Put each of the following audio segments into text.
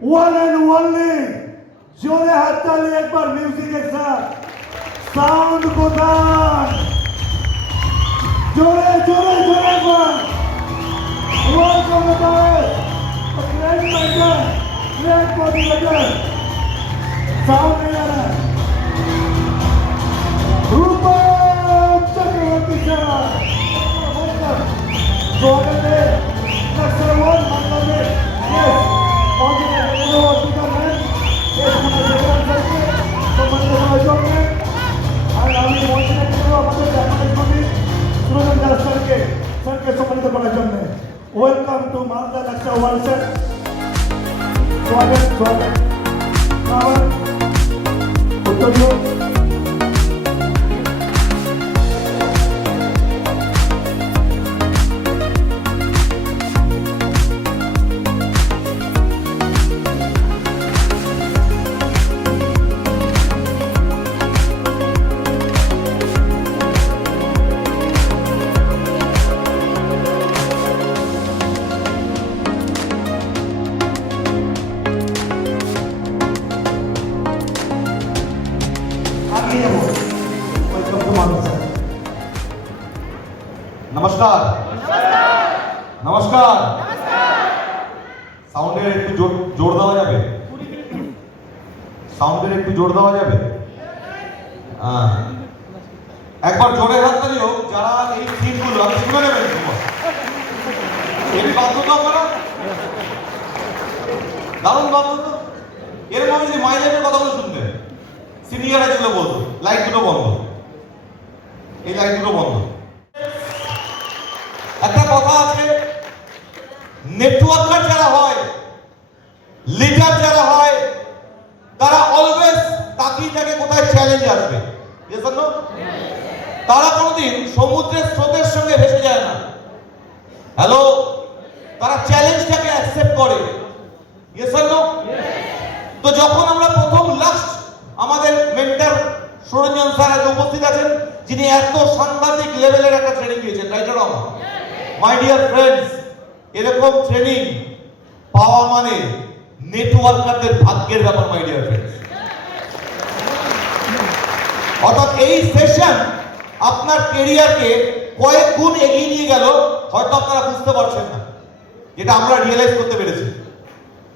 One and only जोरे हाथ ताली एक बार म्यूजिक के साथ साउंड को दान जोरे जोरे जोरे एक बार welcome guys great matter great motivator sound नहीं आ रहा रूपम चक्रवर्ती सर स्वागत है नक्सल one Bangladesh yes welcome to Malda नक्सल वन सर स्वागत स्वागत उत्तर नमस्कार नमस्कार সাউন্ডের একটু জোর দেওয়া যাবে সাউন্ডের একটু জোর দেওয়া যাবে একবার জোরে হাত তালি হোক যারা এই থিমগুলো আপনি শুনে নেবেন এর বাধ্যতা করা দারুণ বাধ্যতা এর মধ্যে যদি মাইলেজের কথাগুলো শুনবেন সিনিয়ররা যেগুলো বলতো লাইট দুটো বন্ধ এই লাইট দুটো বন্ধ একটা কথা আছে নেটওয়ার্কার যারা হয় লিডার যারা হয় তারা অলওয়েজ তাকিয়ে থাকে কোথায় চ্যালেঞ্জ আসবে এজন্য তারা কোনোদিন সমুদ্রের স্রোতের সঙ্গে ভেসে যায় না হ্যালো তারা চ্যালেঞ্জটাকে অ্যাকসেপ্ট করে এজন্য তো যখন আমরা প্রথম লাস্ট আমাদের মেন্টর সুরঞ্জন স্যার আজ উপস্থিত আছেন যিনি এত সাংঘাতিক লেভেলের একটা ট্রেনিং দিয়েছেন right or wrong my dear friends এরকম ট্রেনিং পাওয়া মানে নেটওয়ার্কারদের ভাগ্যের ব্যাপার মাই ডিয়ার ফ্রেন্ডস অর্থাৎ এই সেশন আপনার ক্যারিয়ারকে কয়েক গুণ এগিয়ে নিয়ে গেল হয়তো আপনারা বুঝতে পারছেন না যেটা আমরা রিয়েলাইজ করতে পেরেছি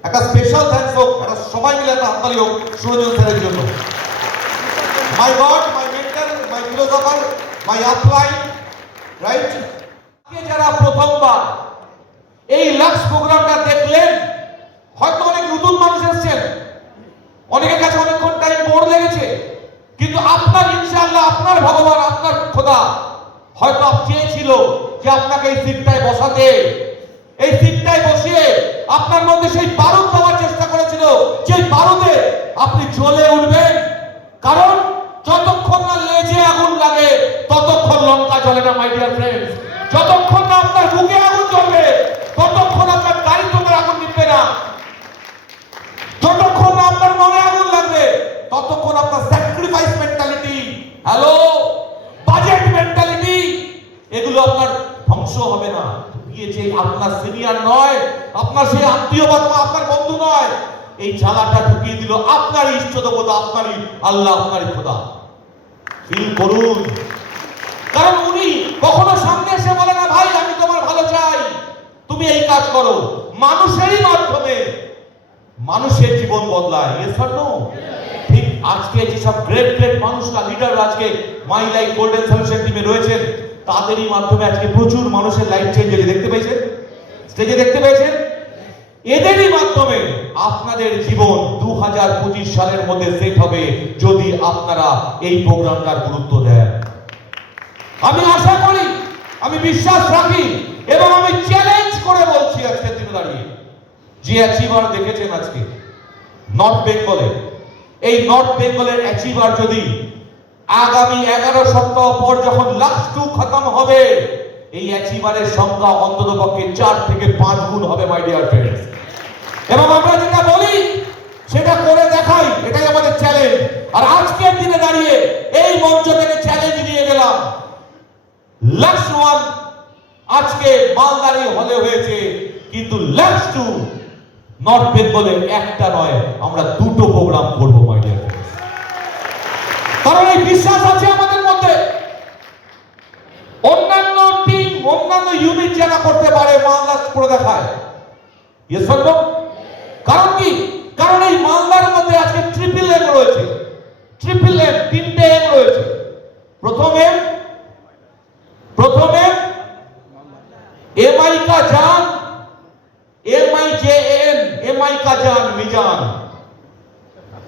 একটা স্পেশাল থ্যাঙ্কস হোক একটা সবাই মিলে একটা হাততালি হোক সুরঞ্জন স্যারের জন্য my God my mentor my philosopher my upline right যারা প্রথমবার এই লাক্স প্রোগ্রামটা দেখলেন হয়তো অনেক নতুন মানুষ এসেছেন অনেকের কাছে অনেকক্ষণ টাইম বোর লেগেছে কিন্তু আপনার ইনশাআল্লাহ আপনার ভগবান আপনার খোদা হয়তো চেয়েছিল যে আপনাকে এই সিটটায় বসাতে এই সিটটায় বসিয়ে আপনার মধ্যে সেই বারুদ দেওয়ার চেষ্টা করেছিল যে বারুদে আপনি জ্বলে উঠবেন কারণ যতক্ষণ না লেজে আগুন লাগে ততক্ষণ লঙ্কা জ্বলে না মাই ডিয়ার ফ্রেন্ডস যতক্ষণ না আপনার বুকে আগুন জ্বলবে ততক্ষণ আপনার দারিদ্রতার আগুন নিভবে না যতক্ষণ না আপনার মনে আগুন লাগবে ততক্ষণ আপনার sacrifice mentality hello budget mentality এগুলো আপনার ধ্বংস হবে না যে আপনার সিনিয়র নয় আপনার সেই আত্মীয় বা আপনার বন্ধু নয় এই জ্বালাটা ঢুকিয়ে দিল আপনার ইষ্টদেবতা আপনারই আল্লাহ আপনারই খোদা ফিল করুন কারণ উনি কখনো সামনে এসে বলে না ভাই আমি তোমার ভালো চাই তুমি এই কাজ করো মানুষেরই মাধ্যমে মানুষের জীবন বদলায় ইয়েস অর নো ঠিক আজকে যেসব গ্রেট গ্রেট মানুষরা লিডার আজকে মাই লাইফ গোল্ডেন সলিউশন টিমে রয়েছেন তাদেরই মাধ্যমে আজকে প্রচুর মানুষের লাইফ চেঞ্জ হয়েছে দেখতে পেয়েছেন স্টেজে দেখতে পেয়েছেন এদেরই মাধ্যমে আপনাদের জীবন 2025 সালের মধ্যে সেট হবে যদি আপনারা এই প্রোগ্রামটার গুরুত্ব দেন আমি আশা করি আমি বিশ্বাস রাখি এবং আমি চ্যালেঞ্জ করে বলছি আজকে দিনে দাঁড়িয়ে যে অ্যাচিভার দেখেছেন আজকে নর্থ বেঙ্গলে এই নর্থ বেঙ্গলের অ্যাচিভার যদি আগামী 11 সপ্তাহ পর যখন লাক্স 2 খতম হবে এই অ্যাচিভারের সংখ্যা অন্ততপক্ষে 4 থেকে 5 গুণ হবে মাই ডিয়ার ফ্রেন্ডস এবং আমরা যেটা বলি সেটা করে দেখাই এটাই আমাদের চ্যালেঞ্জ আর আজকের দিনে দাঁড়িয়ে এই মঞ্চ থেকে চ্যালেঞ্জ নিয়ে গেলাম লাক্স 1 আজকে মালদারি হলে হয়েছে কিন্তু লাক্স 2 নর্থ বেঙ্গলে একটা নয়, আমরা দুটো প্রোগ্রাম করবো মাই ডিয়ার ফ্রেন্ডস। কারণ এই বিশ্বাস আছে আমাদের মধ্যে। অন্যান্য টিম, অন্যান্য ইউনিট যারা করতে পারে, মালদা করে দেখায়। Yes or no? কারণ কি? কারণ এই মালদার মধ্যে আজকে ট্রিপল এম রয়েছে। ট্রিপল এম, তিনটে এম রয়েছে। প্রথম এম एमआई का जान, MIJAN, एमआई का जान मिजान।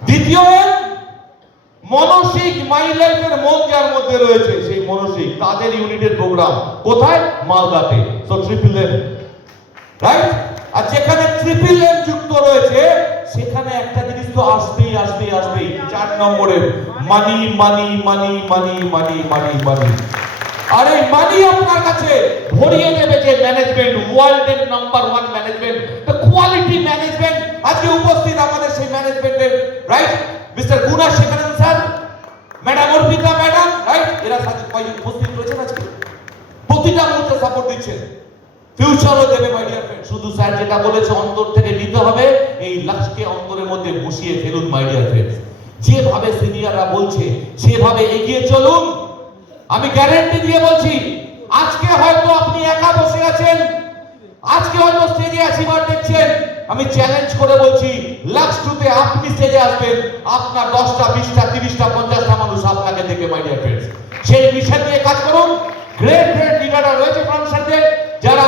দ্বিতীয় এম মানসিক, মাই লাইফের মন যার মধ্যে রয়েছে, সেই মানসিক তাদের ইউনিটের প্রোগ্রাম কোথায়? মালদাতে। So triple M, right? আর যেখানে ট্রিপল এম যুক্ত রয়েছে সেখানে একটা জিনিস তো আসবেই। 4 নম্বরের মানি মানি মানি মানি মানি মানি মানি। আর এই মানি আপনার কাছে ভরিয়ে দেবে যে ম্যানেজমেন্ট, ওয়ার্ল্ডের number 1 management, the quality management. আজকে উপস্থিত আমাদের সেই ম্যানেজমেন্টের, রাইট, মিস্টার গুনা Shekhar sir, madam Arpita madam, right, এরা সাথে উপস্থিত রয়েছেন আজকে, প্রতিটা মুহূর্তে সাপোর্ট দিচ্ছেন, ফিউচারও দেবে মাই ডিয়ার ফ্রেন্ড। শুধু স্যার যেটা বলেছে অন্তর থেকে নিতে হবে, এই লাক্সকে অন্তরের মধ্যে বসিয়ে ফেলুন মাই ডিয়ার ফ্রেন্ডস। যেভাবে সিনিয়ররা বলছে সেভাবে এগিয়ে চলুন। আমি গ্যারান্টি দিয়ে বলছি, আজকে হয়তো আপনি একা বসে আছেন, আজকে হয়তো স্টেজে অ্যাচিভার দেখছেন, আমি চ্যালেঞ্জ করে বলছি লাক্স টুতে আপনি স্টেজে আসবেন, আপনার 10টা 20টা 30টা 50টা মানুষ আপনাকে দেখে মাই ডিয়ার ফ্রেন্ডস। সেই মিশন নিয়ে কাজ করুন। গ্রেট লিডাররা রয়েছে ফাংশনে, যারা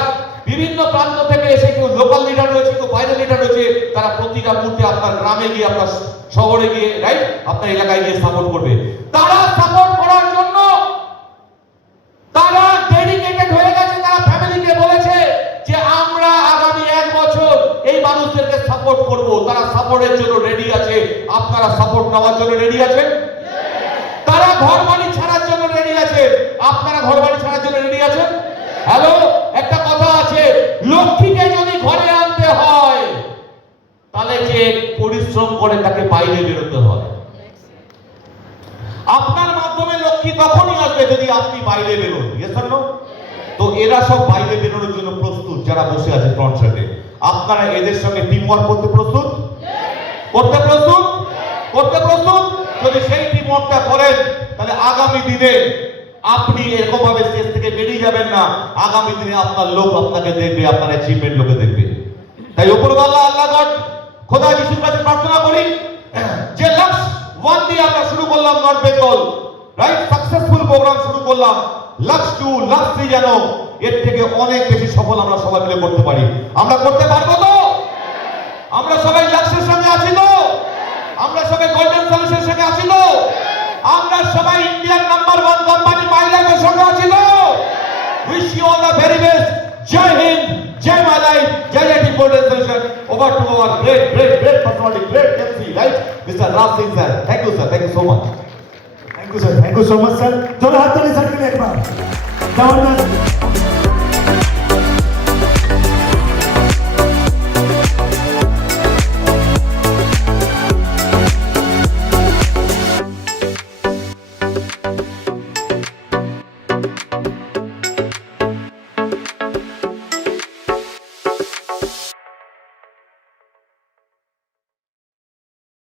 বিভিন্ন প্রান্ত থেকে এসে, কেউ লোকাল লিডার রয়েছে, কেউ বাইরের লিডার রয়েছে, তারা প্রতিটা মুহূর্তে আপনার গ্রামে গিয়ে, আপনার শহরে গিয়ে, রাইট, আপনার এলাকায় গিয়ে সাপোর্ট করবে। তারা সাপোর্ট করার জন্য তারা ডেডিকেটেড হয়ে গেছে। তারা ফ্যামিলিকে বলেছে যে আমরা আগামী 1 বছর এই মানুষদেরকে সাপোর্ট করব। তারা সাপোর্টের জন্য রেডি আছে। আপনারা সাপোর্ট নেওয়ার জন্য রেডি আছেন? তারা ঘর বাড়ি ছাড়ার জন্য রেডি আছে। আপনারা ঘর বাড়ি ছাড়ার জন্য রেডি আছেন? হ্যালো, একটা কথা আছে, লক্ষ্মীকে যদি ঘরে আনতে হয় তাহলে যে পরিশ্রম করে তাকে বাইরে বেরোতে হয়। আপনার মাধ্যমে লক্ষ্মী তখনই আসবে যদি আপনি বাইরে বেরোন। Yes or no? তো এরা সব বাইরে বেরোনোর জন্য প্রস্তুত, যারা বসে আছে ফ্রন্ট সাইডে। আপনারা এদের সঙ্গে টিম ওয়ার্ক করতে প্রস্তুত? করতে প্রস্তুত? করতে প্রস্তুত? যদি সেই টিম ওয়ার্কটা করেন তাহলে আগামী দিনে আপনি এরকম ভাবে স্টেজ থেকে বেরিয়ে যাবেন না। আগামী দিনে আপনার লোক আপনাকে দেখবে, আপনার অ্যাচিভমেন্ট লোকে দেখবে। তাই উপরওয়ালা আল্লাহ গড খোদা যিশুর কাছে প্রার্থনা করি যে লাক্স 1 দিয়ে আমরা শুরু করলাম north Bengal, right, successful programme শুরু করলাম। লাক্স 2, লাক্স 3 যেন এর থেকে অনেক বেশি সফল আমরা সবাই মিলে করতে পারি। আমরা করতে পারবো তো? আমরা সবাই লাক্সের সঙ্গে আছি তো? আমরা সবাই গোল্ডেন সলিউশনের সঙ্গে আছি তো? আমরা সবাই ইন্ডিয়ার নাম্বার 1 কোম্পানি মাই লাইফের সঙ্গে আছি তো? Wish you all the very best. জয় হিন্দ, জয় মাই লাইফ, জয় জয় golden solution. Over to our great personality, great MC, right, Mister Raj Singh sir. Thank you sir, thank you so much. Thank you sir, thank you so much sir. जोरदार ताली sir के लिए एक बार। जबरदस्त।